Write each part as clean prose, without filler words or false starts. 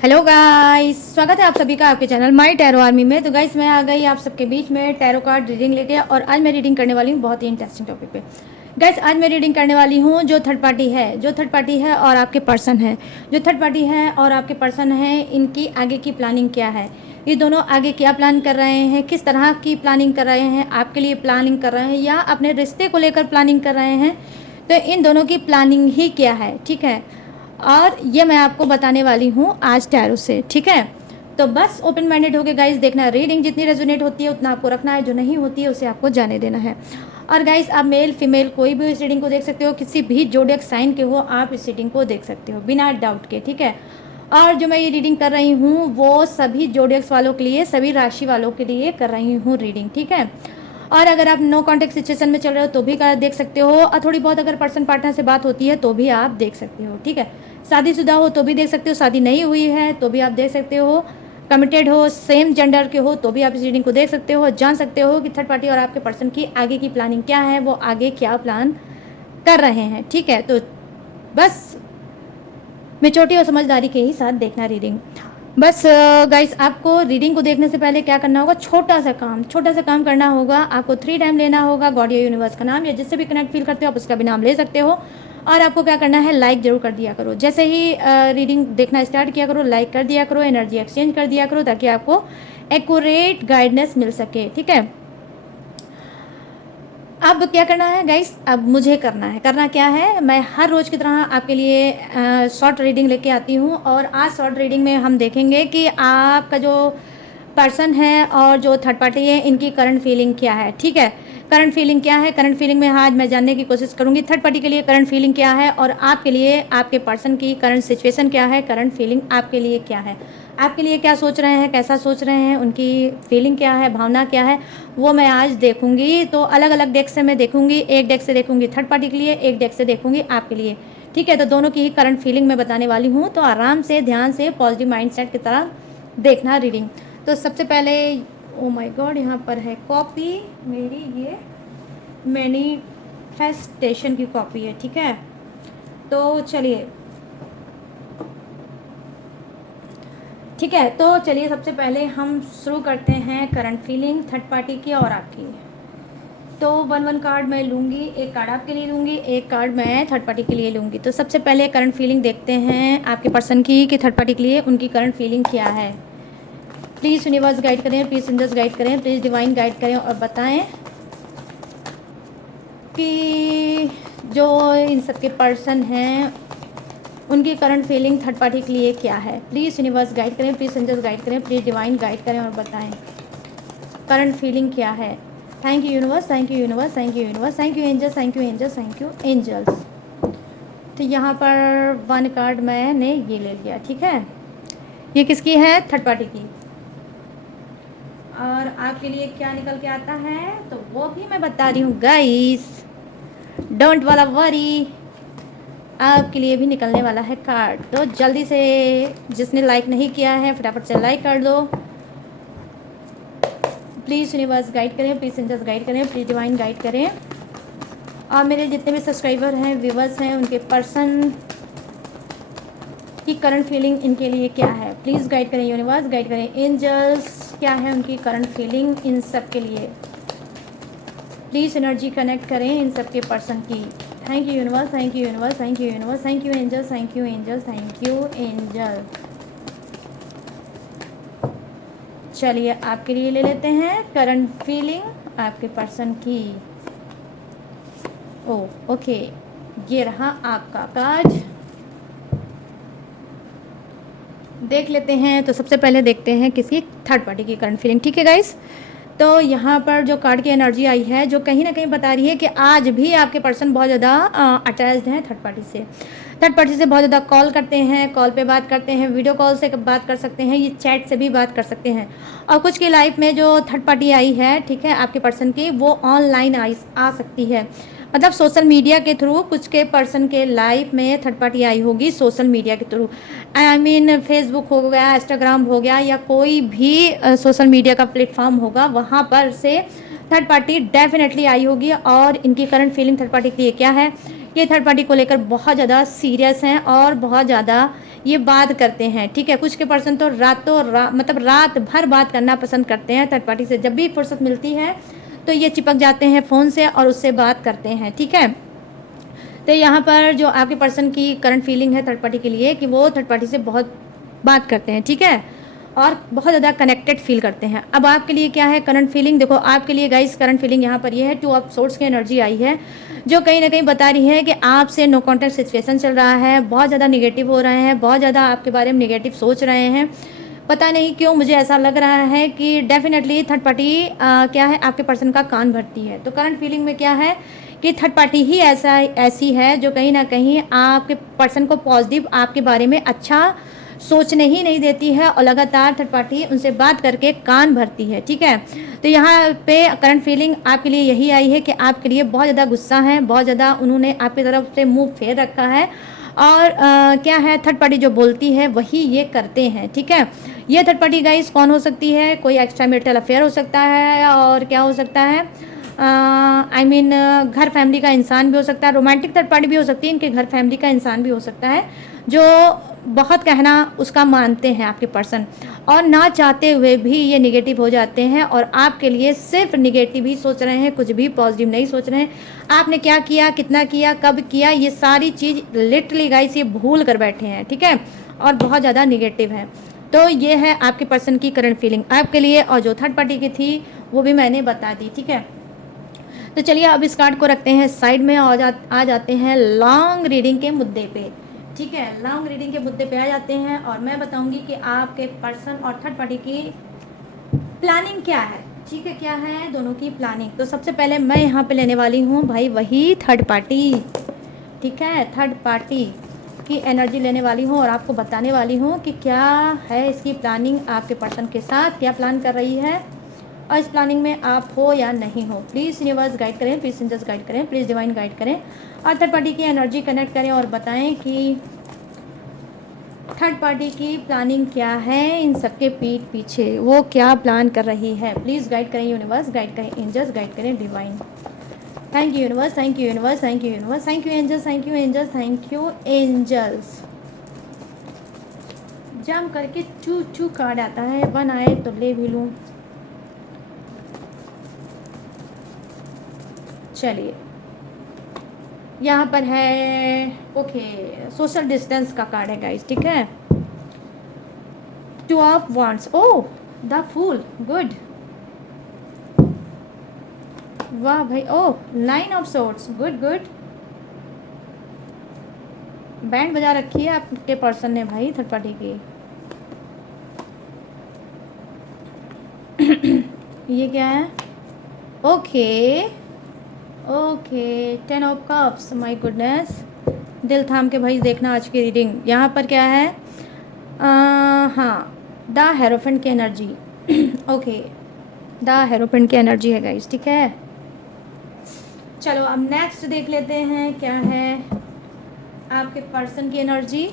Hello guys, स्वागत है आप सभी का आपके चैनल माय टैरो आर्मी में। तो गाइस मैं आ गई आप सबके बीच में टैरो कार्ड रीडिंग लेके, और आज मैं रीडिंग करने वाली हूँ बहुत ही इंटरेस्टिंग टॉपिक पे। गाइस आज मैं रीडिंग करने वाली हूँ जो थर्ड पार्टी है और आपके पर्सन है। जो थर्ड पार्टी है और आपके पर्सन है, इनकी आगे की प्लानिंग क्या है। ये दोनों आगे क्या प्लान कर रहे हैं, किस तरह की प्लानिंग कर रहे हैं, आपके लिए प्लानिंग कर रहे हैं या अपने रिश्ते को लेकर प्लानिंग कर रहे हैं। तो इन दोनों की प्लानिंग ही क्या है, ठीक है। और ये मैं आपको बताने वाली हूँ आज टैरो से, ठीक है। तो बस ओपन माइंडेड होके गाइस देखना, रीडिंग जितनी रेजोनेट होती है उतना आपको रखना है, जो नहीं होती है उसे आपको जाने देना है। और गाइस आप मेल फीमेल कोई भी इस रीडिंग को देख सकते हो, किसी भी जोडियक साइन के हो आप इस रीडिंग को देख सकते हो बिना डाउट के, ठीक है। और जो मैं ये रीडिंग कर रही हूँ वो सभी जोडियक्स वालों के लिए, सभी राशि वालों के लिए कर रही हूँ रीडिंग, ठीक है। और अगर आप नो कॉन्टेक्ट सिचुएशन में चल रहे हो तो भी देख सकते हो, और थोड़ी बहुत अगर पर्सन पार्टनर से बात होती है तो भी आप देख सकते हो, ठीक है। शादीशुदा हो तो भी देख सकते हो, शादी नहीं हुई है तो भी आप देख सकते हो, कमिटेड हो, सेम जेंडर के हो तो भी आप इस रीडिंग को देख सकते हो, जान सकते हो कि थर्ड पार्टी और आपके पर्सन की आगे की प्लानिंग क्या है, वो आगे क्या प्लान कर रहे हैं, ठीक है। तो बस मेच्योरिटी और समझदारी के ही साथ देखना रीडिंग। बस गाइस आपको रीडिंग को देखने से पहले क्या करना होगा, छोटा सा काम करना होगा। आपको 3 टाइम लेना होगा गॉड या यूनिवर्स का नाम, या जिससे भी कनेक्ट फील करते हो आप उसका भी नाम ले सकते हो। और आपको क्या करना है, लाइक जरूर कर दिया करो। जैसे ही रीडिंग देखना स्टार्ट किया करो, लाइक कर दिया करो, एनर्जी एक्सचेंज कर दिया करो, ताकि आपको एक्यूरेट गाइडेंस मिल सके, ठीक है। अब क्या करना है गाइस, अब मुझे करना क्या है, मैं हर रोज़ की तरह आपके लिए शॉर्ट रीडिंग लेके आती हूँ। और आज शॉर्ट रीडिंग में हम देखेंगे कि आपका जो पर्सन है और जो थर्ड पार्टी है इनकी करंट फीलिंग क्या है, ठीक है। करंट फीलिंग क्या है, करंट फीलिंग में आज मैं जानने की कोशिश करूँगी थर्ड पार्टी के लिए करंट फीलिंग क्या है, और आपके लिए आपके पर्सन की करंट सिचुएशन क्या है, करंट फीलिंग आपके लिए क्या है, आपके लिए क्या सोच रहे हैं, कैसा सोच रहे हैं, उनकी फीलिंग क्या है, भावना क्या है, वो मैं आज देखूंगी। तो अलग अलग डेक से मैं देखूंगी, एक डेक से देखूंगी थर्ड पार्टी के लिए, एक डेक से देखूंगी आपके लिए, ठीक है। तो दोनों की ही करंट फीलिंग मैं बताने वाली हूँ, तो आराम से ध्यान से पॉजिटिव माइंडसेट की तरह देखना रीडिंग। तो सबसे पहले ओ माय गॉड यहाँ पर है कॉपी मेरी, ये मैनिफेस्टेशन की कॉपी है, ठीक है। तो चलिए, ठीक है, तो चलिए सबसे पहले हम शुरू करते हैं करंट फीलिंग थर्ड पार्टी की और आपकी। तो 1 कार्ड मैं लूँगी, एक कार्ड आपके लिए लूँगी, एक कार्ड मैं थर्ड पार्टी के लिए लूँगी। तो सबसे पहले करंट फीलिंग देखते हैं आपके पर्सन की कि थर्ड पार्टी के लिए उनकी करंट फीलिंग क्या है। प्लीज़ यूनिवर्स गाइड करें, प्लीज़ इंडस गाइड करें, प्लीज़ डिवाइन गाइड करें और बताएं कि जो इन सबके पर्सन हैं उनकी करंट फीलिंग थर्ड पार्टी के लिए क्या है। प्लीज़ यूनिवर्स गाइड करें, प्लीज़ इंडस गाइड करें, प्लीज़ डिवाइन गाइड करें और बताएं करंट फीलिंग क्या है। Thank you universe, thank you universe, thank you universe, thank you angels, thank you angels, thank you angels. तो यहाँ पर 1 कार्ड मैंने ये ले लिया, ठीक है। ये किसकी है, थर्ड पार्टी की। और आपके लिए क्या निकल के आता है तो वो भी मैं बता रही हूँ गाइस, डोंट वाला वरी, आपके लिए भी निकलने वाला है कार्ड। तो जल्दी से जिसने लाइक नहीं किया है फटाफट से लाइक कर दो। प्लीज़ यूनिवर्स गाइड करें, प्लीज़ एंजल्स गाइड करें, प्लीज़ डिवाइन गाइड करें। और मेरे जितने भी सब्सक्राइबर हैं, व्यूवर्स हैं, उनके पर्सन की करंट फीलिंग इनके लिए क्या है, प्लीज़ गाइड करें यूनिवर्स, गाइड करें एंजल्स, क्या है उनकी करंट फीलिंग इन सब के लिए। प्लीज़ एनर्जी कनेक्ट करें इन सब के पर्सन की। Thank you universe, thank you universe, thank you universe, thank you angels, thank you angels, thank you angel. चलिए आपके लिए ले लेते हैं करंट फीलिंग आपके पर्सन की। ओके, ये रहा आपका कार्ड, देख लेते हैं। तो सबसे पहले देखते हैं किसी थर्ड पार्टी की करंट फीलिंग, ठीक है गाइस। तो यहाँ पर जो कार्ड की एनर्जी आई है, जो कहीं ना कहीं बता रही है कि आज भी आपके पर्सन बहुत ज़्यादा अटैच्ड हैं थर्ड पार्टी से। थर्ड पार्टी से बहुत ज़्यादा कॉल करते हैं, कॉल पे बात करते हैं, वीडियो कॉल से बात कर सकते हैं, ये चैट से भी बात कर सकते हैं। और कुछ की लाइफ में जो थर्ड पार्टी आई है, ठीक है, आपके पर्सन की, वो ऑनलाइन आ सकती है, मतलब सोशल मीडिया के थ्रू कुछ के पर्सन के लाइफ में थर्ड पार्टी आई होगी सोशल मीडिया के थ्रू। आई मीन फेसबुक हो गया, इंस्टाग्राम हो गया, या कोई भी सोशल मीडिया का प्लेटफॉर्म होगा, वहाँ पर से थर्ड पार्टी डेफिनेटली आई होगी। और इनकी करंट फीलिंग थर्ड पार्टी के लिए क्या है, ये थर्ड पार्टी को लेकर बहुत ज़्यादा सीरियस हैं और बहुत ज़्यादा ये बात करते हैं, ठीक है। कुछ के पर्सन तो मतलब रात भर बात करना पसंद करते हैं थर्ड पार्टी से। जब भी फुर्सत मिलती है तो ये चिपक जाते हैं फ़ोन से और उससे बात करते हैं, ठीक है। तो यहाँ पर जो आपके पर्सन की करंट फीलिंग है थर्ड पार्टी के लिए कि वो थर्ड पार्टी से बहुत बात करते हैं, ठीक है, और बहुत ज़्यादा कनेक्टेड फील करते हैं। अब आपके लिए क्या है करंट फीलिंग? देखो आपके लिए गाइस करंट फीलिंग यहाँ पर ये है, 2 ऑफ सोर्ड्स की एनर्जी आई है, जो कहीं ना कहीं बता रही है कि आपसे नो कॉन्टैक्ट सिचुएशन चल रहा है, बहुत ज़्यादा निगेटिव हो रहे हैं, बहुत ज़्यादा आपके बारे में निगेटिव सोच रहे हैं। पता नहीं क्यों मुझे ऐसा लग रहा है कि डेफिनेटली थर्ड पार्टी क्या है आपके पर्सन का कान भरती है। तो करंट फीलिंग में क्या है कि थर्ड पार्टी ही ऐसी है जो कहीं ना कहीं आपके पर्सन को पॉजिटिव आपके बारे में अच्छा सोचने ही नहीं देती है, और लगातार थर्ड पार्टी उनसे बात करके कान भरती है, ठीक है। तो यहाँ पे करंट फीलिंग आपके लिए यही आई है कि आपके लिए बहुत ज़्यादा गुस्सा है, बहुत ज़्यादा उन्होंने आपकी तरफ से मुंह फेर रखा है, और क्या है थर्ड पार्टी जो बोलती है वही ये करते हैं, ठीक है। ये थर्ड पार्टी गाइस कौन हो सकती है? कोई एक्स्ट्रा मैरिटल अफेयर हो सकता है, और क्या हो सकता है, आई मीन घर फैमिली का इंसान भी हो सकता है, रोमांटिक थर्ड पार्टी भी हो सकती है, इनके घर फैमिली का इंसान भी हो सकता है जो बहुत कहना उसका मानते हैं आपके पर्सन, और ना चाहते हुए भी ये निगेटिव हो जाते हैं और आपके लिए सिर्फ निगेटिव ही सोच रहे हैं, कुछ भी पॉजिटिव नहीं सोच रहे हैं। आपने क्या किया, कितना किया, कब किया, ये सारी चीज़ लिटरली गाइस ये भूल कर बैठे हैं, ठीक है, और बहुत ज़्यादा निगेटिव है। तो ये है आपके पर्सन की करंट फीलिंग आपके लिए, और जो थर्ड पार्टी की थी वो भी मैंने बता दी, ठीक है। तो चलिए अब इस कार्ड को रखते हैं साइड में और आ जाते हैं लॉन्ग रीडिंग के मुद्दे पे, ठीक है। लॉन्ग रीडिंग के मुद्दे पे आ जाते हैं और मैं बताऊंगी कि आपके पर्सन और थर्ड पार्टी की प्लानिंग क्या है, ठीक है, क्या है दोनों की प्लानिंग। तो सबसे पहले मैं यहाँ पे लेने वाली हूँ भाई वही थर्ड पार्टी, ठीक है, थर्ड पार्टी की एनर्जी लेने वाली हूँ और आपको बताने वाली हूँ कि क्या है इसकी प्लानिंग, आपके पर्सन के साथ क्या प्लान कर रही है, और इस प्लानिंग में आप हो या नहीं हो। प्लीज़ यूनिवर्स गाइड करें, प्लीज़ एंजल्स गाइड करें, प्लीज़ डिवाइन गाइड करें, और थर्ड पार्टी की एनर्जी कनेक्ट करें और बताएं कि थर्ड पार्टी की प्लानिंग क्या है, इन सबके पीठ पीछे वो क्या प्लान कर रही है। प्लीज़ गाइड करें यूनिवर्स, गाइड करें एंजल्स, गाइड करें divine. Thank you universe, thank you universe, thank you universe, thank you angels, thank you angels, thank you angels. जम करके चू चू कार्ड आता है, वन आए तो ले भी लूँ। चलिए यहाँ पर है ओके सोशल डिस्टेंस का कार्ड है गाइस, ठीक है। 2 of wands, oh the fool, good, वाह भाई, oh 9 of swords, good good. Band बजा रखी है आपके पर्सन ने भाई थर्ड पार्टी की। ये क्या है? Okay okay 10 of cups, my goodness. दिल थाम के भाई देखना आज की रीडिंग। यहाँ पर क्या है? हाँ द हेरोफेंट की एनर्जी। ओके द हेरोफेंट की एनर्जी है गाइस, ठीक है। चलो अब नेक्स्ट देख लेते हैं क्या है आपके पर्सन की एनर्जी।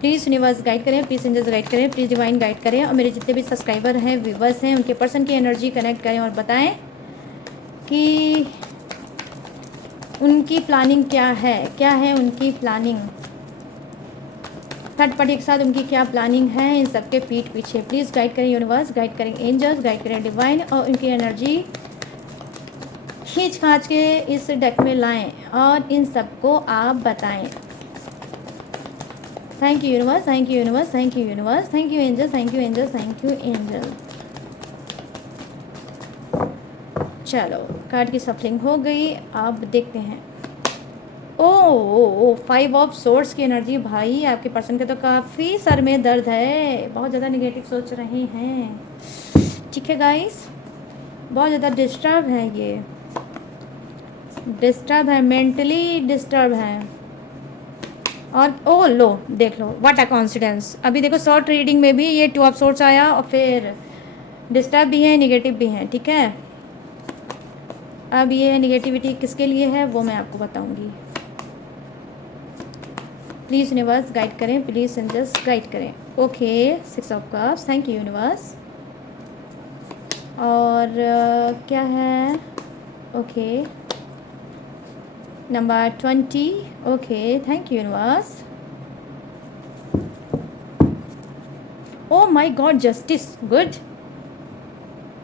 प्लीज़ यूनिवर्स गाइड करें, प्लीज़ एंजल्स गाइड करें, प्लीज़ डिवाइन गाइड करें, और मेरे जितने भी सब्सक्राइबर हैं, व्यूवर्स हैं, उनके पर्सन की एनर्जी कनेक्ट करें और बताएं कि उनकी प्लानिंग क्या है उनकी प्लानिंग, थर्ड पार्टी के साथ उनकी क्या प्लानिंग है इन सबके पीठ पीछे। प्लीज़ गाइड करें यूनिवर्स, गाइड करें एंजल्स, गाइड करें डिवाइन, और उनकी एनर्जी खींच खाच के इस डेक में लाएं और इन सबको आप बताएं। Thank you universe, thank you universe, thank you universe, thank you angels, thank you angels, thank you angel. चलो कार्ड की सफलिंग हो गई, अब देखते हैं। ओ 5 ऑफ सोर्ड्स की एनर्जी, भाई आपके पर्सन के तो काफ़ी सर में दर्द है, बहुत ज़्यादा निगेटिव सोच रहे हैं, ठीक है गाइस, बहुत ज़्यादा डिस्टर्ब है, ये डिस्टर्ब है, मेंटली डिस्टर्ब है। और ओ लो देख लो व्हाट अ कॉन्सिडेंस, अभी देखो शॉर्ट रीडिंग में भी ये 2 ऑफ सोर्ड्स आया और फिर डिस्टर्ब भी है, निगेटिव भी है, ठीक है। अब ये निगेटिविटी किसके लिए है वो मैं आपको बताऊंगी। प्लीज़ यूनिवर्स गाइड करें, प्लीज़ एंजल्स गाइड करें। Okay 6 of cups, thank you universe. और क्या है? Okay number 20, okay thank you universe. My God, justice, good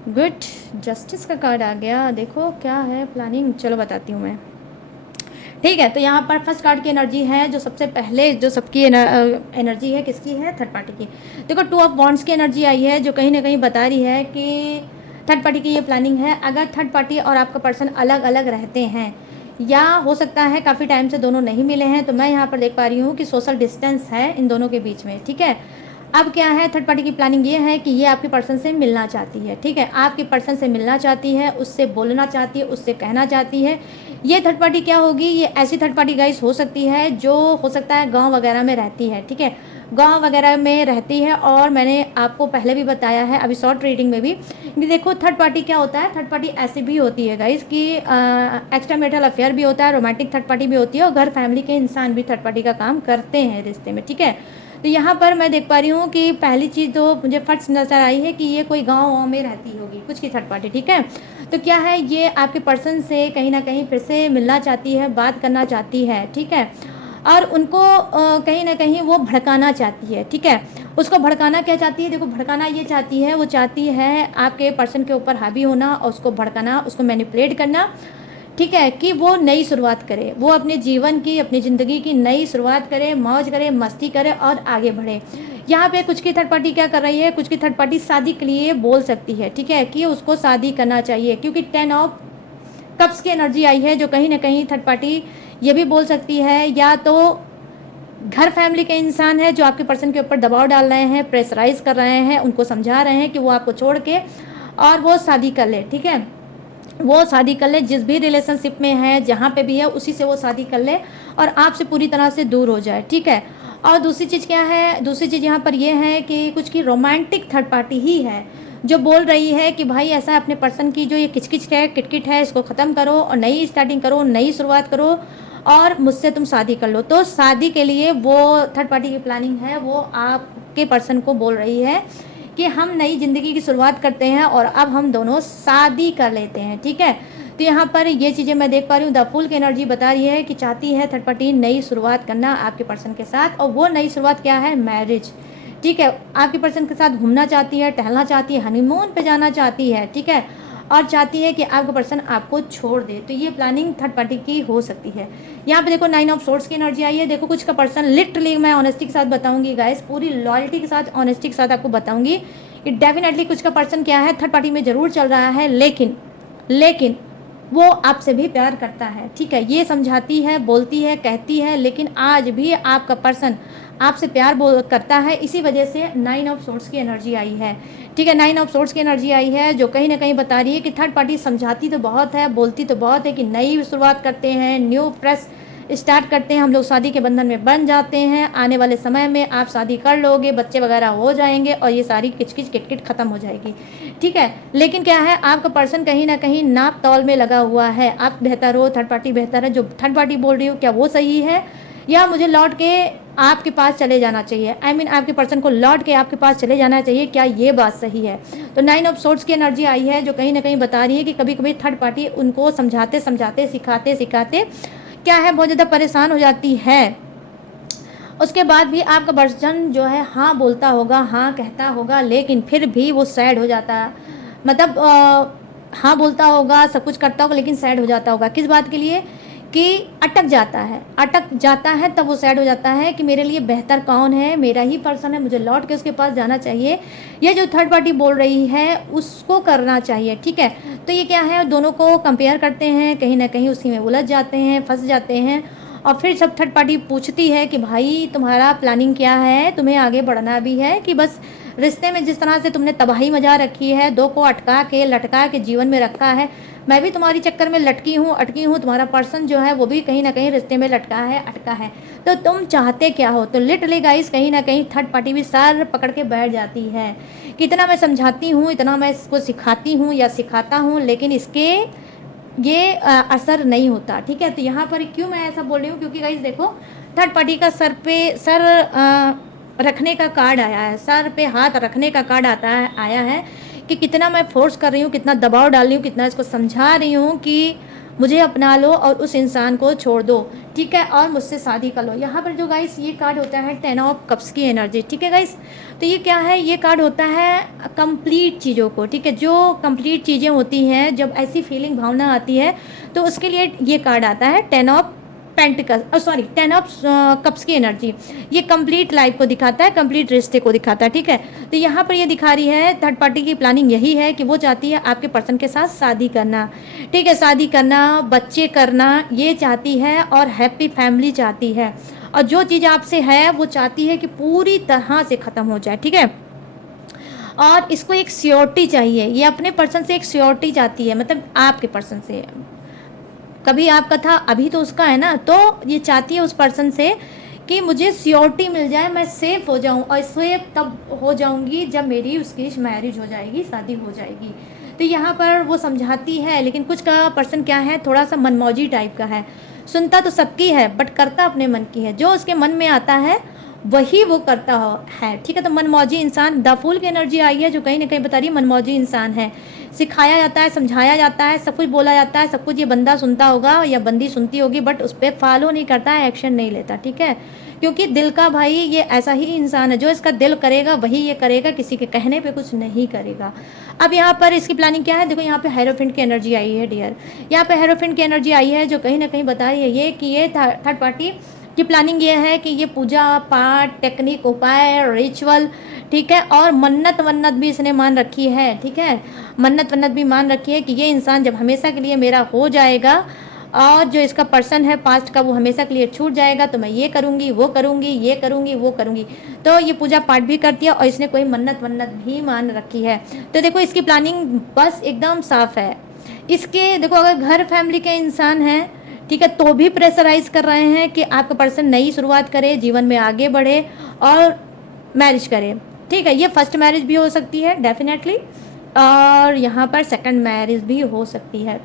good, justice का कार्ड आ गया। देखो क्या है प्लानिंग, चलो बताती हूँ मैं। ठीक है, तो यहाँ पर फर्स्ट कार्ड की एनर्जी है जो सबसे पहले जो सबकी एनर्जी है, किसकी है? थर्ड पार्टी की। देखो 2 ऑफ वॉन्ड्स की एनर्जी आई है जो कहीं ना कहीं बता रही है कि थर्ड पार्टी की ये प्लानिंग है। अगर थर्ड पार्टी और आपका पर्सन अलग अलग रहते हैं या हो सकता है काफ़ी टाइम से दोनों नहीं मिले हैं, तो मैं यहाँ पर देख पा रही हूँ कि सोशल डिस्टेंस है इन दोनों के बीच में। ठीक है, अब क्या है, थर्ड पार्टी की प्लानिंग ये है कि ये आपके पर्सन से मिलना चाहती है। ठीक है, आपके पर्सन से मिलना चाहती है, उससे बोलना चाहती है, उससे कहना चाहती है। ये थर्ड पार्टी क्या होगी? ये ऐसी थर्ड पार्टी गाइस हो सकती है जो हो सकता है गांव वगैरह में रहती है। ठीक है, गांव वगैरह में रहती है, और मैंने आपको पहले भी बताया है अभी शॉर्ट रीडिंग में भी कि देखो थर्ड पार्टी क्या होता है। थर्ड पार्टी ऐसी भी होती है गाइस कि एक्स्ट्रा मैरिटल अफेयर भी होता है, रोमांटिक थर्ड पार्टी भी होती है, और घर फैमिली के इंसान भी थर्ड पार्टी का काम करते हैं रिश्ते में। ठीक है, तो यहाँ पर मैं देख पा रही हूँ कि पहली चीज़ तो मुझे फर्स्ट नज़र आई है कि ये कोई गाँव में रहती होगी कुछ की थर्ड पार्टी। ठीक है, तो क्या है, ये आपके पर्सन से कहीं ना कहीं फिर से मिलना चाहती है, बात करना चाहती है। ठीक है, और उनको कहीं ना कहीं वो भड़काना चाहती है। ठीक है, उसको भड़काना क्या चाहती है? देखो भड़काना ये चाहती है, वो चाहती है आपके पर्सन के ऊपर हावी होना और उसको भड़काना, उसको मैनिपुलेट करना। ठीक है, कि वो नई शुरुआत करे, वो अपने जीवन की, अपनी ज़िंदगी की नई शुरुआत करे, मौज करे, मस्ती करे और आगे बढ़े। यहाँ पे कुछ की थर्ड पार्टी क्या कर रही है, कुछ की थर्ड पार्टी शादी के लिए बोल सकती है। ठीक है, कि उसको शादी करना चाहिए, क्योंकि 10 ऑफ कप्स की एनर्जी आई है जो कहीं ना कहीं थर्ड पार्टी ये भी बोल सकती है, या तो घर फैमिली के इंसान है जो आपके पर्सन के ऊपर दबाव डाल रहे हैं, प्रेशराइज कर रहे हैं, उनको समझा रहे हैं कि वो आपको छोड़ के और वो शादी कर ले। ठीक है, वो शादी कर ले, जिस भी रिलेशनशिप में है, जहाँ पे भी है, उसी से वो शादी कर ले और आपसे पूरी तरह से दूर हो जाए। ठीक है, और दूसरी चीज़ क्या है, दूसरी चीज़ यहाँ पर ये है कि कुछ की रोमांटिक थर्ड पार्टी ही है जो बोल रही है कि भाई ऐसा अपने पर्सन की जो ये किचकिच है, किटकिट है, इसको ख़त्म करो और नई स्टार्टिंग करो, नई शुरुआत करो और मुझसे तुम शादी कर लो। तो शादी के लिए वो थर्ड पार्टी की प्लानिंग है, वो आपके पर्सन को बोल रही है कि हम नई ज़िंदगी की शुरुआत करते हैं और अब हम दोनों शादी कर लेते हैं। ठीक है, तो यहाँ पर ये चीज़ें मैं देख पा रही हूँ। द फूल की एनर्जी बता रही है कि चाहती है थर्ड पार्टी नई शुरुआत करना आपके पर्सन के साथ, और वो नई शुरुआत क्या है? मैरिज। ठीक है, आपके पर्सन के साथ घूमना चाहती है, टहलना चाहती है, हनीमून पे जाना चाहती है। ठीक है, और चाहती है कि आपका पर्सन आपको छोड़ दे। तो ये प्लानिंग थर्ड पार्टी की हो सकती है। यहाँ पे देखो 9 ऑफ सोर्ड्स की एनर्जी आई है। देखो कुछ का पर्सन, लिटरली मैं ऑनेस्टी के साथ बताऊंगी गाइस, पूरी लॉयल्टी के साथ, ऑनेस्टी के साथ आपको बताऊंगी कि डेफिनेटली कुछ का पर्सन क्या है, थर्ड पार्टी में ज़रूर चल रहा है, लेकिन वो आपसे भी प्यार करता है। ठीक है, ये समझाती है, बोलती है, कहती है, लेकिन आज भी आपका पर्सन आपसे प्यार करता है। इसी वजह से 9 ऑफ सोर्ड्स की एनर्जी आई है। ठीक है, 9 ऑफ सोर्ड्स की एनर्जी आई है जो कहीं ना कहीं बता रही है कि थर्ड पार्टी समझाती तो बहुत है, बोलती तो बहुत है कि नई शुरुआत करते हैं, न्यू फ्रेश स्टार्ट करते हैं, हम लोग शादी के बंधन में बन जाते हैं, आने वाले समय में आप शादी कर लोगे, बच्चे वगैरह हो जाएंगे और ये सारी किचकिच किटकिट खत्म हो जाएगी। ठीक है, लेकिन क्या है, आपका पर्सन कहीं ना कहीं नाप तौल में लगा हुआ है। आप बेहतर हो, थर्ड पार्टी बेहतर है, जो थर्ड पार्टी बोल रही हो क्या वो सही है, या मुझे लौट के आपके पास चले जाना चाहिए, आई मीन आपके पर्सन को लौट के आपके पास चले जाना चाहिए, क्या ये बात सही है? तो 9 ऑफ सोर्ड्स की एनर्जी आई है जो कहीं ना कहीं बता रही है कि कभी कभी थर्ड पार्टी उनको समझाते समझाते, सिखाते सिखाते क्या है, बहुत ज़्यादा परेशान हो जाती है। उसके बाद भी आपका पर्सन जो है हाँ बोलता होगा, हाँ कहता होगा, लेकिन फिर भी वो सैड हो जाता है। मतलब हाँ बोलता होगा, सब कुछ करता होगा, लेकिन सैड हो जाता होगा। किस बात के लिए? कि अटक जाता है, तब वो सैड हो जाता है कि मेरे लिए बेहतर कौन है, मेरा ही पर्सन है, मुझे लौट के उसके पास जाना चाहिए। ये जो थर्ड पार्टी बोल रही है उसको करना चाहिए। ठीक है, तो ये क्या है, दोनों को कंपेयर करते हैं, कहीं ना कहीं उसी में उलझ जाते हैं, फंस जाते हैं। और फिर जब थर्ड पार्टी पूछती है कि भाई तुम्हारा प्लानिंग क्या है, तुम्हें आगे बढ़ना भी है कि बस रिश्ते में जिस तरह से तुमने तबाही मचा रखी है, दो को अटका के लटका के जीवन में रखा है, मैं भी तुम्हारी चक्कर में अटकी हूँ, तुम्हारा पर्सन जो है वो भी कहीं ना कहीं रिश्ते में लटका है, अटका है, तो तुम चाहते क्या हो? तो लिटरली गाइस कहीं ना कहीं थर्ड पार्टी भी सर पकड़ के बैठ जाती है। कितना मैं समझाती हूँ, इतना मैं इसको सिखाती हूँ या सिखाता हूँ, लेकिन इसके ये असर नहीं होता। ठीक है, तो यहाँ पर क्यों मैं ऐसा बोल रही हूँ, क्योंकि गाइस देखो थर्ड पार्टी का सर रखने का कार्ड आया है, सर पे हाथ रखने का कार्ड आया है कि कितना मैं फोर्स कर रही हूँ, कितना दबाव डाल रही हूँ, कितना इसको समझा रही हूँ कि मुझे अपना लो और उस इंसान को छोड़ दो। ठीक है, और मुझसे शादी कर लो। यहाँ पर जो गाइस ये कार्ड होता है 10 ऑफ कप्स की एनर्जी, ठीक है गाइस। तो ये क्या है, ये कार्ड होता है कंप्लीट चीज़ों को, ठीक है, जो कंप्लीट चीज़ें होती हैं, जब ऐसी फीलिंग भावना आती है तो उसके लिए ये कार्ड आता है 10 of pentacle, sorry 10 of cups की एनर्जी। ये कंप्लीट लाइफ को दिखाता है, कंप्लीट रिश्ते को दिखाता है, ठीक है। तो यहाँ पर ये दिखा रही है थर्ड पार्टी की प्लानिंग यही है कि वो चाहती है आपके पर्सन के साथ शादी करना, ठीक है, शादी करना, बच्चे करना, ये चाहती है, और हैप्पी फैमिली चाहती है। और जो चीज़ आपसे है वो चाहती है कि पूरी तरह से ख़त्म हो जाए, ठीक है। और इसको एक श्योरिटी चाहिए, ये अपने पर्सन से एक श्योरिटी चाहती है, मतलब आपके पर्सन से। कभी आपका था, अभी तो उसका है ना, तो ये चाहती है उस पर्सन से कि मुझे श्योरिटी मिल जाए, मैं सेफ हो जाऊं, और सेफ तब हो जाऊंगी जब मेरी उसकी मैरिज हो जाएगी, शादी हो जाएगी। तो यहाँ पर वो समझाती है, लेकिन कुछ का पर्सन क्या है, थोड़ा सा मनमौजी टाइप का है, सुनता तो सबकी है बट करता अपने मन की है, जो उसके मन में आता है वही वो करता है, ठीक है। तो मनमौजी इंसान, द फूल की एनर्जी आई है जो कहीं ना कहीं बता रही है मनमौजी इंसान है। सिखाया जाता है, समझाया जाता है, सब कुछ बोला जाता है, सब कुछ ये बंदा सुनता होगा या बंदी सुनती होगी, बट उस पर फॉलो नहीं करता है, एक्शन नहीं लेता, ठीक है। क्योंकि दिल का भाई ये ऐसा ही इंसान है, जो इसका दिल करेगा वही ये करेगा, किसी के कहने पे कुछ नहीं करेगा। अब यहाँ पर इसकी प्लानिंग क्या है, देखो यहाँ पे हेरोफेंट की एनर्जी आई है डियर, यहाँ पे हेरोफेंट की एनर्जी आई है जो कहीं ना कहीं बता रही है ये कि ये थर्ड पार्टी की प्लानिंग ये है कि ये पूजा पाठ, टेक्निक, उपाय, रिचुअल, ठीक है, और मन्नत वन्नत भी इसने मान रखी है, ठीक है, मन्नत वन्नत भी मान रखी है कि ये इंसान जब हमेशा के लिए मेरा हो जाएगा, और जो इसका पर्सन है पास्ट का वो हमेशा के लिए छूट जाएगा, तो मैं ये करूँगी, वो करूँगी, ये करूँगी, वो करूँगी। तो ये पूजा पाठ भी करती है और इसने कोई मन्नत वन्नत भी मान रखी है। तो देखो इसकी प्लानिंग बस एकदम साफ है। इसके देखो अगर घर फैमिली के इंसान हैं, ठीक है, तो भी प्रेशराइज कर रहे हैं कि आपका पर्सन नई शुरुआत करे, जीवन में आगे बढ़े और मैरिज करे, ठीक है। ये फर्स्ट मैरिज भी हो सकती है डेफिनेटली, और यहाँ पर सेकंड मैरिज भी हो सकती है।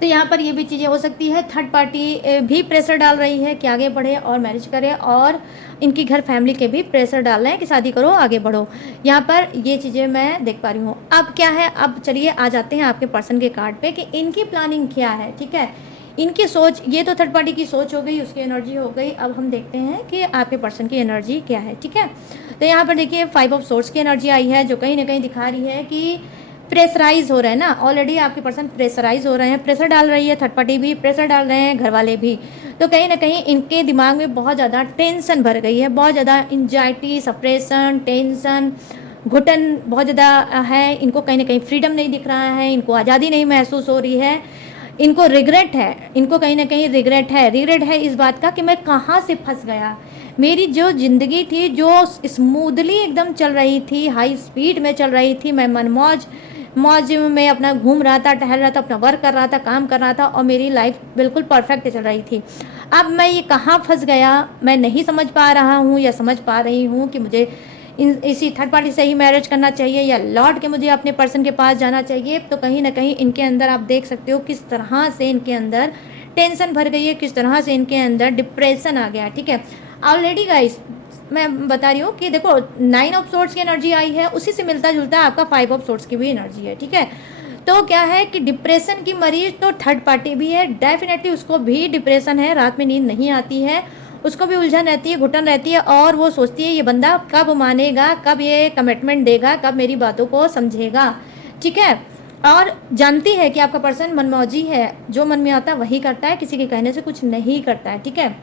तो यहाँ पर ये भी चीज़ें हो सकती है। थर्ड पार्टी भी प्रेशर डाल रही है कि आगे बढ़े और मैरिज करे, और इनकी घर फैमिली के भी प्रेशर डाल रहे हैं कि शादी करो, आगे बढ़ो। यहाँ पर ये चीज़ें मैं देख पा रही हूँ। अब क्या है, अब चलिए आ जाते हैं आपके पर्सन के कार्ड पे कि इनकी प्लानिंग क्या है, ठीक है, इनकी सोच। ये तो थर्ड पार्टी की सोच हो गई, उसकी एनर्जी हो गई। अब हम देखते हैं कि आपके पर्सन की एनर्जी क्या है, ठीक है। तो यहाँ पर देखिए 5 ऑफ सोर्स की एनर्जी आई है जो कहीं ना कहीं दिखा रही है कि प्रेशराइज हो रहे हैं ना, ऑलरेडी आपके पर्सन प्रेशराइज हो रहे हैं, प्रेशर डाल रही है, थर्ड पार्टी भी प्रेशर डाल रहे हैं, घर वाले भी। तो कहीं ना कहीं इनके दिमाग में बहुत ज़्यादा टेंशन भर गई है, बहुत ज़्यादा इंजाइटी, सप्रेशन, टेंशन, घुटन बहुत ज़्यादा है। इनको कहीं ना कहीं फ्रीडम नहीं दिख रहा है, इनको आज़ादी नहीं महसूस हो रही है, इनको रिग्रेट है, इनको कहीं ना कहीं रिग्रेट है इस बात का कि मैं कहाँ से फंस गया। मेरी जो ज़िंदगी थी, जो स्मूथली एकदम चल रही थी, हाई स्पीड में चल रही थी, मैं मनमौज में अपना घूम रहा था, टहल रहा था, अपना वर्क कर रहा था, काम कर रहा था, और मेरी लाइफ बिल्कुल परफेक्ट चल रही थी। अब मैं ये कहाँ फंस गया, मैं नहीं समझ पा रहा हूँ या समझ पा रही हूँ कि मुझे इसी थर्ड पार्टी से ही मैरिज करना चाहिए या लौट के मुझे अपने पर्सन के पास जाना चाहिए। तो कहीं ना कहीं इनके अंदर आप देख सकते हो किस तरह से इनके अंदर टेंशन भर गई है, किस तरह से इनके अंदर डिप्रेशन आ गया, ठीक है। ऑलरेडी गाइस मैं बता रही हूँ कि देखो 9 ऑफ सोर्ट्स की एनर्जी आई है, उसी से मिलता जुलता आपका 5 ऑफ सोर्ट्स की भी एनर्जी है, ठीक है। तो क्या है कि डिप्रेशन की मरीज तो थर्ड पार्टी भी है, डेफिनेटली उसको भी डिप्रेशन है, रात में नींद नहीं आती है, उसको भी उलझन रहती है, घुटन रहती है, और वो सोचती है ये बंदा कब मानेगा, कब ये कमिटमेंट देगा, कब मेरी बातों को समझेगा, ठीक है। और जानती है कि आपका पर्सन मनमौजी है, जो मन में आता है वही करता है, किसी के कहने से कुछ नहीं करता है, ठीक है।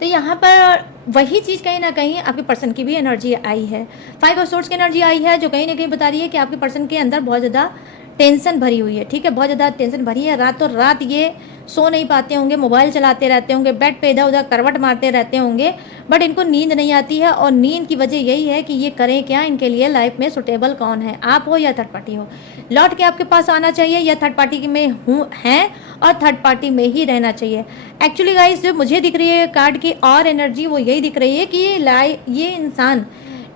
तो यहाँ पर वही चीज़ कहीं ना कहीं आपके पर्सन की भी एनर्जी आई है। 5 ऑफ सोर्ट्स की एनर्जी आई है जो कहीं ना कहीं बता रही है कि आपके पर्सन के अंदर बहुत ज़्यादा टेंशन भरी हुई है, ठीक है, बहुत ज़्यादा टेंशन भरी है। रातों रात ये सो नहीं पाते होंगे, मोबाइल चलाते रहते होंगे, बेड पे इधर उधर करवट मारते रहते होंगे, बट इनको नींद नहीं आती है। और नींद की वजह यही है कि ये करें क्या, इनके लिए लाइफ में सुटेबल कौन है, आप हो या थर्ड पार्टी हो। लौट के आपके पास आना चाहिए या थर्ड पार्टी में हूँ हैं और थर्ड पार्टी में ही रहना चाहिए। एक्चुअली गाइस जो मुझे दिख रही है कार्ड की और एनर्जी वो यही दिख रही है कि ये इंसान,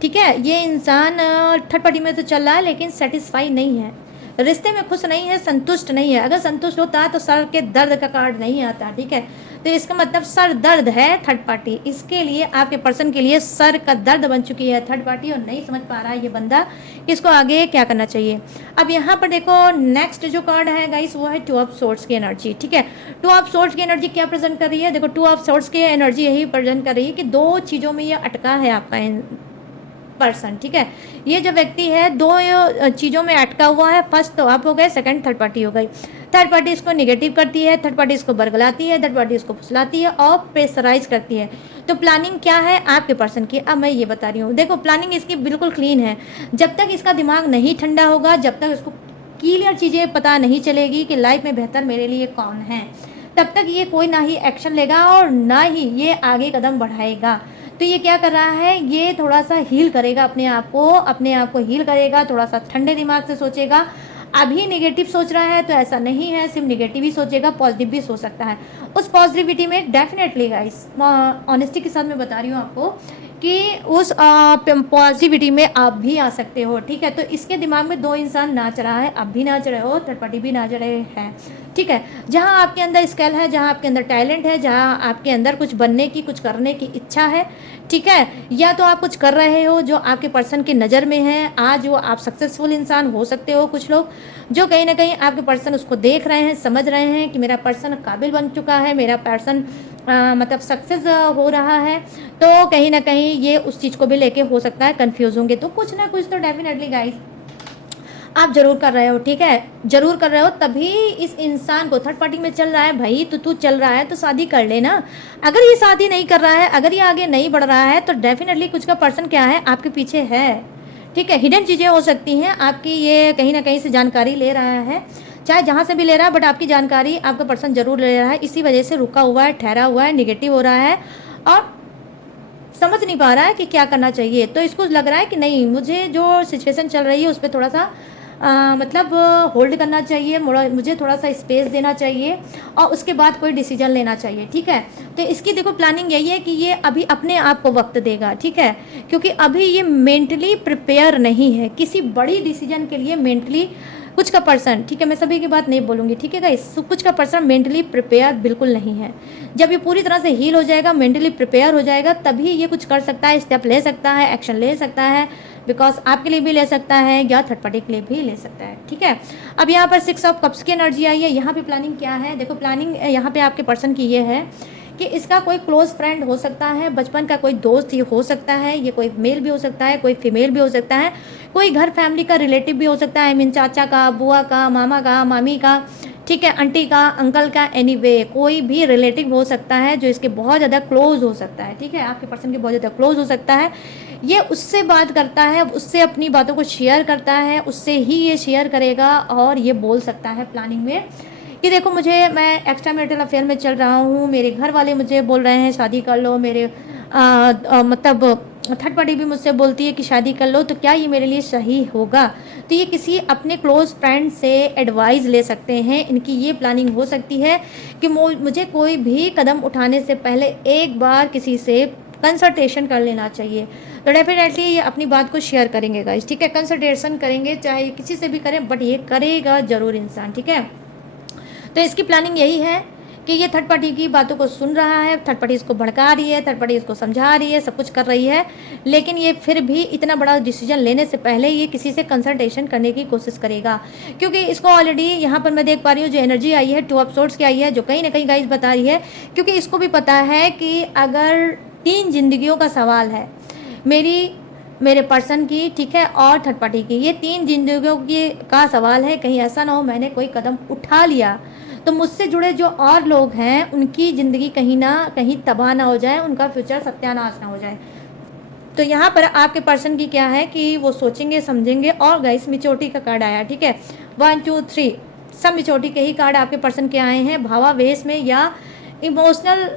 ठीक है, ये इंसान थर्ड पार्टी में तो चल रहा है लेकिन सेटिस्फाई नहीं है। रिश्ते में खुश नहीं है, संतुष्ट नहीं है। अगर संतुष्ट होता तो सर के दर्द का कार्ड नहीं आता, ठीक है। तो इसका मतलब सर दर्द है थर्ड पार्टी, इसके लिए आपके पर्सन के लिए सर का दर्द बन चुकी है थर्ड पार्टी, और नहीं समझ पा रहा है ये बंदा कि इसको आगे क्या करना चाहिए। अब यहाँ पर देखो नेक्स्ट जो कार्ड है गाइस वो है टू ऑफ सोर्ड्स की एनर्जी, ठीक है। टू ऑफ सोर्ड्स की एनर्जी क्या प्रेजेंट कर रही है? देखो टू ऑफ सोर्ड्स की एनर्जी यही प्रेजेंट कर रही है कि दो चीज़ों में ये अटका है आपका पर्सन, ठीक है। ये जो व्यक्ति है दो चीज़ों में अटका हुआ है। फर्स्ट तो आप हो गए, सेकंड थर्ड पार्टी हो गई। थर्ड पार्टी इसको निगेटिव करती है, थर्ड पार्टी इसको बरगलाती है, थर्ड पार्टी इसको फुसलाती है और प्रेशराइज करती है। तो प्लानिंग क्या है आपके पर्सन की, अब मैं ये बता रही हूँ। देखो प्लानिंग इसकी बिल्कुल क्लीन है। जब तक इसका दिमाग नहीं ठंडा होगा, जब तक इसको क्लियर चीज़ें पता नहीं चलेगी कि लाइफ में बेहतर मेरे लिए कौन है, तब तक ये कोई ना ही एक्शन लेगा और ना ही ये आगे कदम बढ़ाएगा। तो ये क्या कर रहा है, ये थोड़ा सा हील करेगा अपने आप को हील करेगा, थोड़ा सा ठंडे दिमाग से सोचेगा। अभी नेगेटिव सोच रहा है तो ऐसा नहीं है, सिर्फ नेगेटिव ही सोचेगा, पॉजिटिव भी सोच सकता है। उस पॉजिटिविटी में डेफिनेटली गाइस ऑनेस्टी के साथ मैं बता रही हूँ आपको कि उस पॉजिटिविटी में आप भी आ सकते हो, ठीक है। तो इसके दिमाग में दो इंसान नाच रहा है, आप भी नाच रहे हो, थर्ड पार्टी भी नाच रहे हैं, ठीक है। जहाँ आपके अंदर स्किल है, जहाँ आपके अंदर टैलेंट है, जहाँ आपके अंदर कुछ बनने की, कुछ करने की इच्छा है, ठीक है, या तो आप कुछ कर रहे हो जो आपके पर्सन की नज़र में है, आज वो आप सक्सेसफुल इंसान हो सकते हो। कुछ लोग जो कहीं ना कहीं आपके पर्सन उसको देख रहे हैं, समझ रहे हैं कि मेरा पर्सन काबिल बन चुका है, मेरा पर्सन मतलब सक्सेस हो रहा है, तो कहीं ना कहीं ये उस चीज़ को भी लेके हो सकता है कंफ्यूज होंगे। तो कुछ ना कुछ तो डेफिनेटली गाइस आप जरूर कर रहे हो, ठीक है, जरूर कर रहे हो। तभी इस इंसान को थर्ड पार्टी में चल रहा है भाई, तो तू चल रहा है तो शादी कर लेना। अगर ये शादी नहीं कर रहा है, अगर ये आगे नहीं बढ़ रहा है, तो डेफिनेटली कुछ का पर्सन क्या है आपके पीछे है, ठीक है। हिडन चीज़ें हो सकती हैं आपकी, ये कहीं ना कहीं से जानकारी ले रहा है, चाहे जहाँ से भी ले रहा है, बट आपकी जानकारी आपका पर्सन जरूर ले रहा है। इसी वजह से रुका हुआ है, ठहरा हुआ है, निगेटिव हो रहा है और समझ नहीं पा रहा है कि क्या करना चाहिए। तो इसको लग रहा है कि नहीं, मुझे जो सिचुएशन चल रही है उस पर थोड़ा सा मतलब होल्ड करना चाहिए, मुझे थोड़ा सा स्पेस देना चाहिए और उसके बाद कोई डिसीजन लेना चाहिए, ठीक है। तो इसकी देखो प्लानिंग यही है कि ये अभी अपने आप को वक्त देगा, ठीक है, क्योंकि अभी ये मेंटली प्रिपेयर नहीं है किसी बड़ी डिसीजन के लिए। मेंटली कुछ का पर्सन, ठीक है, मैं सभी की बात नहीं बोलूँगी, ठीक है गाइस, कुछ का पर्सन मेंटली प्रिपेयर बिल्कुल नहीं है। जब ये पूरी तरह से हील हो जाएगा, मेंटली प्रिपेयर हो जाएगा, तभी ये कुछ कर सकता है, स्टेप ले सकता है, एक्शन ले सकता है, बिकॉज आपके लिए भी ले सकता है या थर्ड पार्टी के लिए भी ले सकता है, ठीक है। अब यहाँ पर 6 ऑफ कप्स की एनर्जी आई है। यहाँ पे प्लानिंग क्या है, देखो प्लानिंग यहाँ पे आपके पर्सन की ये है कि इसका कोई क्लोज फ्रेंड हो सकता है, बचपन का कोई दोस्त ही हो सकता है, ये कोई मेल भी हो सकता है, कोई फीमेल भी हो सकता है, कोई घर फैमिली का रिलेटिव भी हो सकता है, आई मीन चाचा का, बुआ का, मामा का, मामी का, ठीक है, आंटी का, अंकल का, एनीवे कोई भी रिलेटिव हो सकता है जो इसके बहुत ज़्यादा क्लोज हो सकता है, ठीक है, आपके पर्सन के बहुत ज़्यादा क्लोज हो सकता है। ये उससे बात करता है, उससे अपनी बातों को शेयर करता है, उससे ही ये शेयर करेगा और ये बोल सकता है प्लानिंग में कि देखो मुझे, मैं एक्स्ट्रा मैरिटल अफेयर में चल रहा हूँ, मेरे घर वाले मुझे बोल रहे हैं शादी कर लो, मेरे मतलब थर्ड पार्टी भी मुझसे बोलती है कि शादी कर लो, तो क्या ये मेरे लिए सही होगा। तो ये किसी अपने क्लोज फ्रेंड से एडवाइस ले सकते हैं। इनकी ये प्लानिंग हो सकती है कि मुझे कोई भी कदम उठाने से पहले एक बार किसी से कंसल्टेशन कर लेना चाहिए। तो डेफिनेटली ये अपनी बात को शेयर करेंगे गाइस, ठीक है, कंसल्टेशन करेंगे, चाहे किसी से भी करें, बट ये करेगा जरूर इंसान, ठीक है। तो इसकी प्लानिंग यही है कि ये थर्ड पार्टी की बातों को सुन रहा है, थर्ड पार्टी इसको भड़का रही है, थर्ड पार्टी इसको समझा रही है, सब कुछ कर रही है, लेकिन ये फिर भी इतना बड़ा डिसीजन लेने से पहले ये किसी से कंसल्टेशन करने की कोशिश करेगा, क्योंकि इसको ऑलरेडी यहाँ पर मैं देख पा रही हूँ जो एनर्जी आई है, 2 ऑफ सोर्ड्स की आई है, जो कहीं ना कहीं गाइस बता रही है, क्योंकि इसको भी पता है कि अगर 3 जिंदगियों का सवाल है, मेरे पर्सन की, ठीक है, और थर्ड पार्टी की, ये 3 जिंदगियों की का सवाल है। कहीं ऐसा ना हो मैंने कोई कदम उठा लिया तो मुझसे जुड़े जो और लोग हैं उनकी ज़िंदगी कहीं ना कहीं तबाह ना हो जाए, उनका फ्यूचर सत्यानाश ना हो जाए। तो यहाँ पर आपके पर्सन की क्या है कि वो सोचेंगे, समझेंगे। और गाइस मिच्योरिटी का कार्ड आया, ठीक है, 1 2 3 सब मिच्योरिटी के ही कार्ड आपके पर्सन के आए हैं। भावावेश में या इमोशनल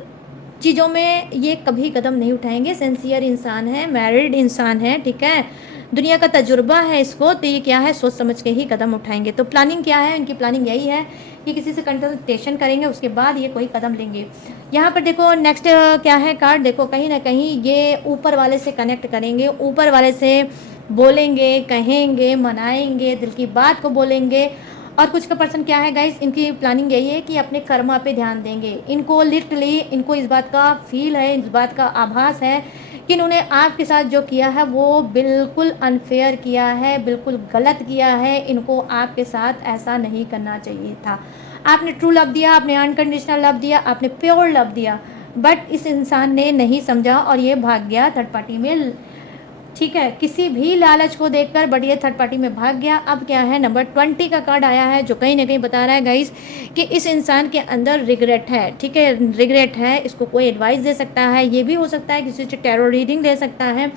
चीज़ों में ये कभी कदम नहीं उठाएंगे। सिंसियर इंसान है, मैरिड इंसान है, ठीक है, दुनिया का तजुर्बा है इसको, तो ये क्या है, सोच समझ के ही कदम उठाएंगे। तो प्लानिंग क्या है, इनकी प्लानिंग यही है कि किसी से कंसल्टेशन करेंगे, उसके बाद ये कोई कदम लेंगे। यहाँ पर देखो नेक्स्ट क्या है कार्ड, देखो कहीं ना कहीं ये ऊपर वाले से कनेक्ट करेंगे, ऊपर वाले से बोलेंगे, कहेंगे, मनाएंगे, दिल की बात को बोलेंगे। और कुछ का पर्सन क्या है गाइस, इनकी प्लानिंग यही है कि अपने कर्मा पे ध्यान देंगे। इनको लिटरली इनको इस बात का फील है, इस बात का आभास है कि इन्होंने आपके साथ जो किया है वो बिल्कुल अनफेयर किया है, बिल्कुल गलत किया है। इनको आपके साथ ऐसा नहीं करना चाहिए था। आपने ट्रू लव दिया, आपने अनकंडीशनल लव दिया, आपने प्योर लव दिया, बट इस इंसान ने नहीं समझा और ये भाग गया थर्ड पार्टी में। ठीक है, किसी भी लालच को देखकर, बट ये थर्ड पार्टी में भाग गया। अब क्या है, नंबर 20 का कार्ड आया है जो कहीं ना कहीं बता रहा है गाइस कि इस इंसान के अंदर रिग्रेट है। ठीक है, रिग्रेट है। इसको कोई एडवाइस दे सकता है, ये भी हो सकता है किसी से टैरो रीडिंग दे सकता है,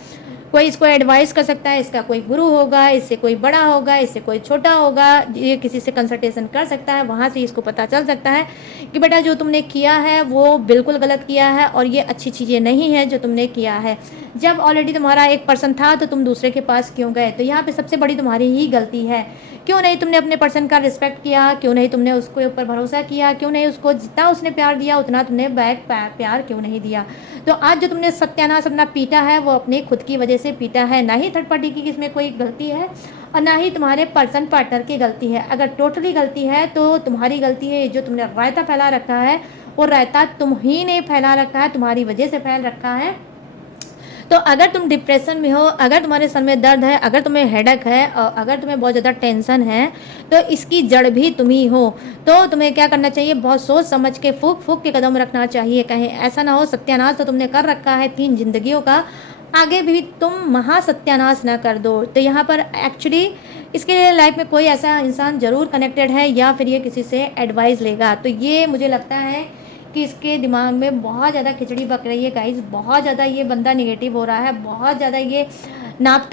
कोई इसको एडवाइस कर सकता है, इसका कोई गुरु होगा, इससे कोई बड़ा होगा, इससे कोई छोटा होगा, ये किसी से कंसल्टेशन कर सकता है, वहाँ से इसको पता चल सकता है कि बेटा जो तुमने किया है वो बिल्कुल गलत किया है और ये अच्छी चीज़ें नहीं है जो तुमने किया है। जब ऑलरेडी तुम्हारा एक पर्सन था तो तुम दूसरे के पास क्यों गए? तो यहाँ पे सबसे बड़ी तुम्हारी ही गलती है। क्यों नहीं तुमने अपने पर्सन का रिस्पेक्ट किया? क्यों नहीं तुमने उसके ऊपर भरोसा किया? क्यों नहीं उसको जितना उसने प्यार दिया उतना तुमने बैक प्यार क्यों नहीं दिया? तो आज जो तुमने सत्यानाश अपना पीटा है वो अपने खुद की वजह से पीटा है, ना ही थर्ड पार्टी की इसमें कोई गलती है और ना ही तुम्हारे पर्सन पार्टनर की गलती है। अगर टोटली गलती है तो तुम्हारी गलती है। जो तुमने रायता फैला रखा है वो रायता तुम ही ने फैला रखा है, तुम्हारी वजह से फैल रखा है। तो अगर तुम डिप्रेशन में हो, अगर तुम्हारे सर में दर्द है, अगर तुम्हें हेडेक है और अगर तुम्हें बहुत ज़्यादा टेंशन है तो इसकी जड़ भी तुम ही हो। तो तुम्हें क्या करना चाहिए, बहुत सोच समझ के फूक फूक के कदम रखना चाहिए। कहीं ऐसा ना हो सत्यानाश तो तुमने कर रखा है 3 जिंदगियों का, आगे भी तुम महा सत्यानाश ना कर दो। तो यहाँ पर एक्चुअली इसके लिए लाइफ में कोई ऐसा इंसान ज़रूर कनेक्टेड है या फिर ये किसी से एडवाइस लेगा। तो ये मुझे लगता है कि इसके दिमाग में बहुत ज़्यादा खिचड़ी पक रही है गाइस, बहुत ज़्यादा ये बंदा निगेटिव हो रहा है, बहुत ज़्यादा ये नाप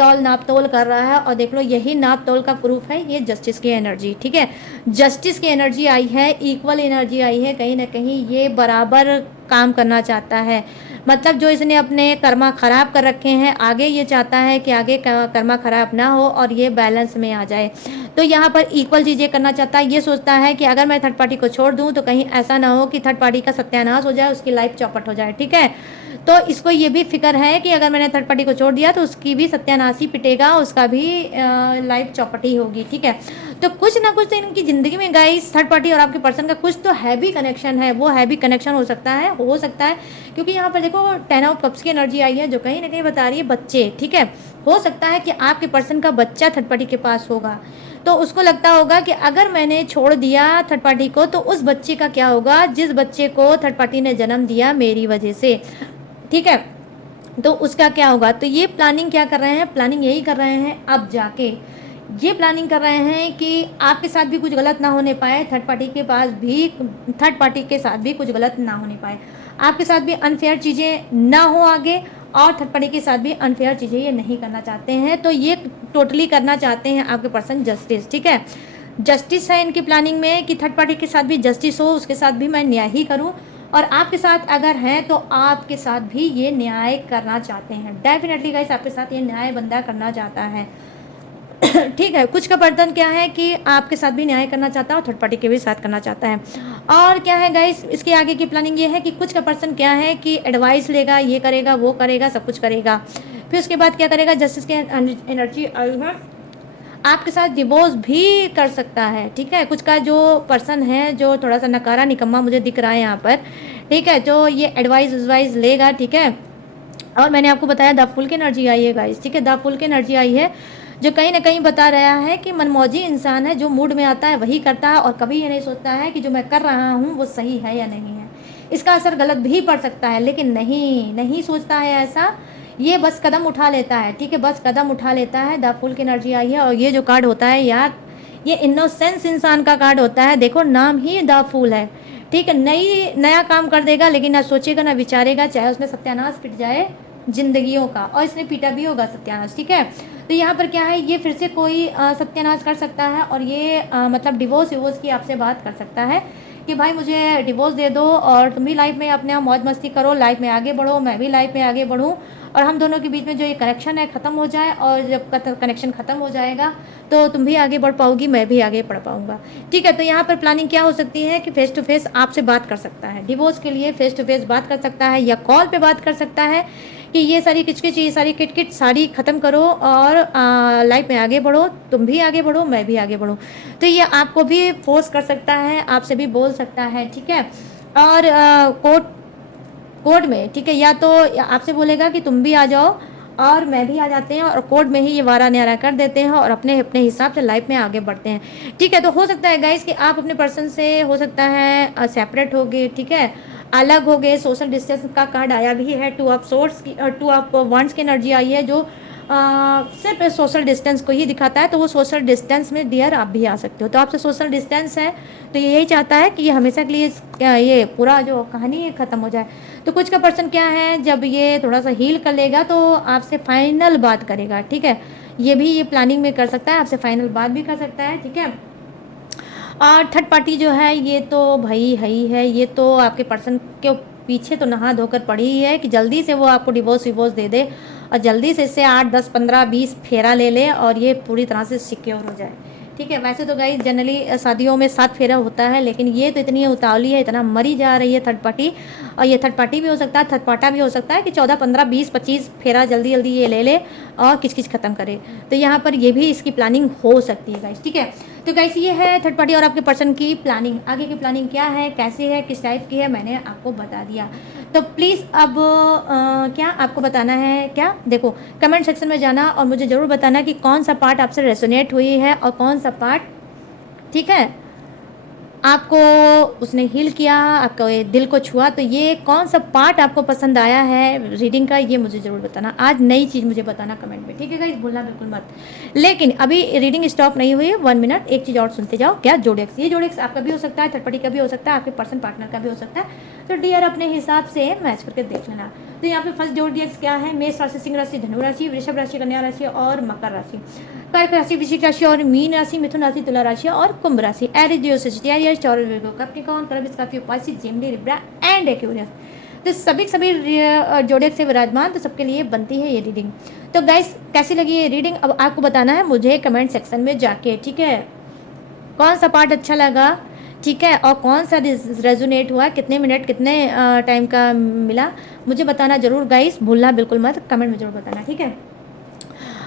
तोल कर रहा है। और देख लो यही नाप तोल का प्रूफ है ये जस्टिस की एनर्जी। ठीक है, जस्टिस की एनर्जी आई है, इक्वल एनर्जी आई है। कहीं ना कहीं ये बराबर काम करना चाहता है। मतलब जो इसने अपने कर्मा खराब कर रखे हैं, आगे ये चाहता है कि आगे कर्मा खराब ना हो और ये बैलेंस में आ जाए। तो यहाँ पर इक्वल चीज़ें करना चाहता है। ये सोचता है कि अगर मैं थर्ड पार्टी को छोड़ दूँ तो कहीं ऐसा ना हो कि थर्ड पार्टी का सत्यानाश हो जाए, उसकी लाइफ चौपट हो जाए। ठीक है, तो इसको ये भी फिक्र है कि अगर मैंने थर्ड पार्टी को छोड़ दिया तो उसकी भी सत्यानाश ही पिटेगा, उसका भी लाइफ चौपट ही होगी। ठीक है, तो कुछ ना कुछ तो इनकी ज़िंदगी में गाइस थर्ड पार्टी और आपके पर्सन का कुछ तो हैवी कनेक्शन है। वो हैवी कनेक्शन हो सकता है क्योंकि यहाँ पर देखो 10 ऑफ कप्स की एनर्जी आई है जो कहीं ना कहीं बता रही है बच्चे। ठीक है, हो सकता है कि आपके पर्सन का बच्चा थर्ड पार्टी के पास होगा, तो उसको लगता होगा कि अगर मैंने छोड़ दिया थर्ड पार्टी को तो उस बच्चे का क्या होगा, जिस बच्चे को थर्ड पार्टी ने जन्म दिया मेरी वजह से। ठीक है, तो उसका क्या होगा। तो ये प्लानिंग क्या कर रहे हैं, प्लानिंग यही कर रहे हैं अब जाके ये प्लानिंग कर रहे हैं कि आपके साथ भी कुछ गलत ना होने पाए, थर्ड पार्टी के साथ भी कुछ गलत ना होने पाए, आपके साथ भी अनफेयर चीज़ें ना हो आगे, और थर्ड पार्टी के साथ भी अनफेयर चीज़ें ये नहीं करना चाहते हैं। तो ये टोटली करना चाहते हैं आपके पर्सन जस्टिस। ठीक है, जस्टिस है इनकी प्लानिंग में कि थर्ड पार्टी के साथ भी जस्टिस हो, उसके साथ भी मैं न्याय ही करूं, और आपके साथ अगर है तो आपके साथ भी ये न्याय करना चाहते हैं। डेफिनेटली गाइस आपके साथ ये न्याय बंदा करना चाहता है। ठीक है, कुछ का बर्तन क्या है कि आपके साथ भी न्याय करना चाहता है और थर्ड पार्टी के भी साथ करना चाहता है। और क्या है गाइस इसके आगे की प्लानिंग ये है कि कुछ का पर्सन क्या है कि एडवाइस लेगा, ये करेगा वो करेगा, सब कुछ करेगा, फिर उसके बाद क्या करेगा, जस्टिस की एनर्जी आपके साथ डिवोर्स भी कर सकता है। ठीक है, कुछ का जो पर्सन है जो थोड़ा सा नकारा निकम्मा मुझे दिख रहा है यहाँ पर। ठीक है, जो ये एडवाइस लेगा। ठीक है, और मैंने आपको बताया द फुल की एनर्जी आई है गाइस। ठीक है, द फुल की एनर्जी आई है जो कहीं ना कहीं बता रहा है कि मनमौजी इंसान है, जो मूड में आता है वही करता है और कभी ये नहीं सोचता है कि जो मैं कर रहा हूँ वो सही है या नहीं है। इसका असर गलत भी पड़ सकता है, लेकिन नहीं सोचता है ऐसा, ये बस कदम उठा लेता है। ठीक है, बस कदम उठा लेता है। द फुल की एनर्जी आई है और ये जो कार्ड होता है यार, ये इनोसेंस इंसान का कार्ड होता है। देखो नाम ही द फूल है। ठीक है, नया काम कर देगा लेकिन ना सोचेगा ना विचारेगा, चाहे उसमें सत्यानाश पिट जाए जिंदगियों का, और इसने पीटा भी होगा सत्यानाश। ठीक है, तो यहाँ पर क्या है, ये फिर से कोई सत्यानाश कर सकता है और ये मतलब डिवोर्स की आपसे बात कर सकता है कि भाई मुझे डिवोर्स दे दो और तुम भी लाइफ में अपने आप मौज मस्ती करो, लाइफ में आगे बढ़ो, मैं भी लाइफ में आगे बढ़ूँ, और हम दोनों के बीच में जो ये कनेक्शन है ख़त्म हो जाए, और जब कनेक्शन ख़त्म हो जाएगा तो तुम भी आगे बढ़ पाओगी, मैं भी आगे बढ़ पाऊँगा। ठीक है, तो यहाँ पर प्लानिंग क्या हो सकती है कि फेस टू फेस आपसे बात कर सकता है, डिवोर्स के लिए फेस टू फेस बात कर सकता है या कॉल पे बात कर सकता है कि ये सारी किचकिच, ये सारी किटकिट सारी ख़त्म करो और लाइफ में आगे बढ़ो, तुम भी आगे बढ़ो, मैं भी आगे बढ़ूँ। तो ये आपको भी फोर्स कर सकता है, आपसे भी बोल सकता है, ठीक है। और कोर्ट में, ठीक है, या तो आपसे बोलेगा कि तुम भी आ जाओ और मैं भी आ जाते हैं और कोर्ट में ही ये वारा न्यारा कर देते हैं और अपने अपने हिसाब से लाइफ में आगे बढ़ते हैं, ठीक है। तो हो सकता है गाइस कि आप अपने पर्सन से हो सकता है सेपरेट हो गए, ठीक है, अलग हो गए, सोशल डिस्टेंस का कार्ड आया भी है, टू ऑफ सोर्स की और टू ऑफ वंड्स की एनर्जी आई है जो सिर्फ सोशल डिस्टेंस को ही दिखाता है। तो वो सोशल डिस्टेंस में डियर आप भी आ सकते हो, तो आपसे सोशल डिस्टेंस है तो ये यही चाहता है कि ये हमेशा के लिए ये पूरा जो कहानी है ख़त्म हो जाए। तो कुछ का पर्सन क्या है, जब ये थोड़ा सा हील कर लेगा तो आपसे फाइनल बात करेगा, ठीक है। ये भी ये प्लानिंग में कर सकता है, आपसे फाइनल बात भी कर सकता है, ठीक है। और थर्ड पार्टी जो है ये तो भाई है ही है, ये तो आपके पर्सन के पीछे तो नहा धोकर पड़ी ही है कि जल्दी से वो आपको डिवोर्स विवोर्स दे दे और जल्दी से इससे 8 10 15 20 फेरा ले ले और ये पूरी तरह से सिक्योर हो जाए, ठीक है। वैसे तो गाइस जनरली शादियों में 7 फेरा होता है, लेकिन ये तो इतनी उतावली है, इतना मरी जा रही है थर्ड पार्टी। और ये थर्ड पार्टी भी हो सकता है, थर्ड पार्टा भी हो सकता है कि 14 15 20 25 फेरा जल्दी जल्दी ये ले ले और किचकिच ख़त्म करे। तो यहाँ पर ये भी इसकी प्लानिंग हो सकती है गाइस, ठीक है। तो गाइस ये है थर्ड पार्टी और आपके पर्सन की प्लानिंग। आगे की प्लानिंग क्या है, कैसे है, किस टाइप की है, मैंने आपको बता दिया। तो प्लीज़ अब क्या आपको बताना है, क्या देखो कमेंट सेक्शन में जाना और मुझे ज़रूर बताना कि कौन सा पार्ट आपसे रेजोनेट हुई है और कौन सा पार्ट, ठीक है, आपको उसने हील किया, आपका ये दिल को छुआ। तो ये कौन सा पार्ट आपको पसंद आया है रीडिंग का, ये मुझे ज़रूर बताना। आज नई चीज़ मुझे बताना कमेंट में, ठीक है गाइस, भूलना बिल्कुल मत। लेकिन अभी रीडिंग स्टॉप नहीं हुई है, 1 मिनट, एक चीज़ और सुनते जाओ। क्या जोडेक्स, ये जोडेक्स आपका भी हो सकता है, थर्ड पार्टी का भी हो सकता है, आपके पर्सन पार्टनर का भी हो सकता है। तो डियर अपने हिसाब से मैच करके देख लेना। तो यहाँ पे फर्स्ट जोडेक्स क्या है, मेष राशि, सिंह राशि, धनु राशि, वृषभ राशि, कन्या राशि और मकर राशि, कर्क राशि, वृश्चिक राशि और मीन राशि, मिथुन राशि, तुला राशि और कुंभ राशि, Aries, Leo, Sagittarius, Taurus, Virgo, Capricorn, करबिस, Scorpio, Pisces, Gemini, Libra and Aquarius. तो सभी जोड़े से विराजमान, तो सबके लिए बनती है ये रीडिंग। तो गाइस कैसी लगी ये रीडिंग अब आपको बताना है मुझे कमेंट सेक्शन में जाके, ठीक है। कौन सा पार्ट अच्छा लगा, ठीक है, और कौन सा रेजोनेट हुआ, कितने मिनट कितने टाइम का मिला, मुझे बताना जरूर गाइस, भूलना बिल्कुल मत, कमेंट में जरूर बताना, ठीक है।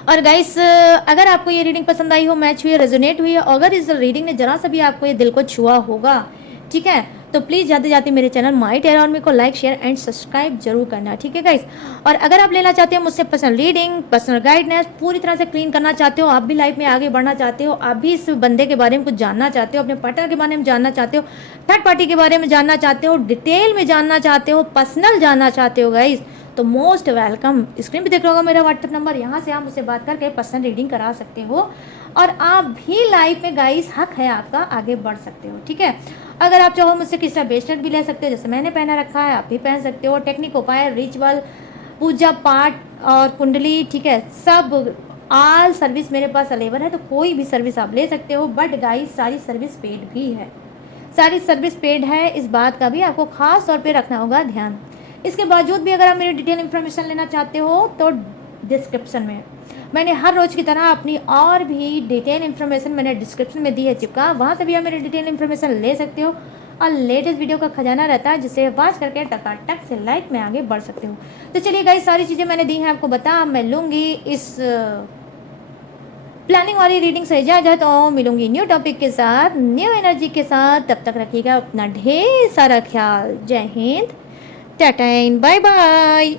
और गाइस अगर आपको ये रीडिंग पसंद आई हो, मैच हुई है, रेजोनेट हुई है, अगर इस रीडिंग ने जरा सा भी आपको ये दिल को छुआ होगा, ठीक है, तो प्लीज़ जाते जाते मेरे चैनल माय टैरो आर्मी को लाइक शेयर एंड सब्सक्राइब जरूर करना, ठीक है गाइस। और अगर आप लेना चाहते हो मुझसे पर्सनल रीडिंग, पर्सनल गाइडेंस, पूरी तरह से क्लीन करना चाहते हो, आप भी लाइफ में आगे बढ़ना चाहते हो, आप भी इस बंदे के बारे में कुछ जानना चाहते हो, अपने पार्टनर के बारे में जानना चाहते हो, थर्ड पार्टी के बारे में जानना चाहते हो, डिटेल में जानना चाहते हो, पर्सनल जानना चाहते हो गाइस, तो मोस्ट वेलकम। स्क्रीन पे देख रहा होगा मेरा व्हाट्सएप नंबर, यहाँ से आप मुझसे बात करके पर्सनल रीडिंग करा सकते हो और आप भी लाइफ में गाइस हक है आपका, आगे बढ़ सकते हो, ठीक है। अगर आप चाहो मुझसे किसी का ब्रेसलेट भी ले सकते हो, जैसे मैंने पहना रखा है, आप भी पहन सकते हो। टेक्निक, उपाय, रिचुअल, पूजा पाठ और कुंडली, ठीक है, सब ऑल सर्विस मेरे पास अवेलेबल है, तो कोई भी सर्विस आप ले सकते हो। बट गाइस सारी सर्विस पेड भी है, सारी सर्विस पेड है, इस बात का भी आपको खास तौर पे रखना होगा ध्यान। इसके बावजूद भी अगर आप मेरी डिटेल इन्फॉर्मेशन लेना चाहते हो तो डिस्क्रिप्शन में मैंने हर रोज़ की तरह अपनी और भी डिटेल इन्फॉर्मेशन मैंने डिस्क्रिप्शन में दी है चिपका, वहाँ से भी आप मेरी डिटेल इन्फॉर्मेशन ले सकते हो और लेटेस्ट वीडियो का खजाना रहता है जिसे वॉच करके टकाटक से लाइफ में आगे बढ़ सकते हो। तो चलिए गाइस सारी चीज़ें मैंने दी हैं आपको बता, मैं लूँगी इस प्लानिंग वाली रीडिंग से इजाजत और मिलूंगी न्यू टॉपिक के साथ, न्यू एनर्जी के साथ। तब तक रखिएगा अपना ढेर सारा ख्याल। जय हिंद, टाटा एंड बाय बाय।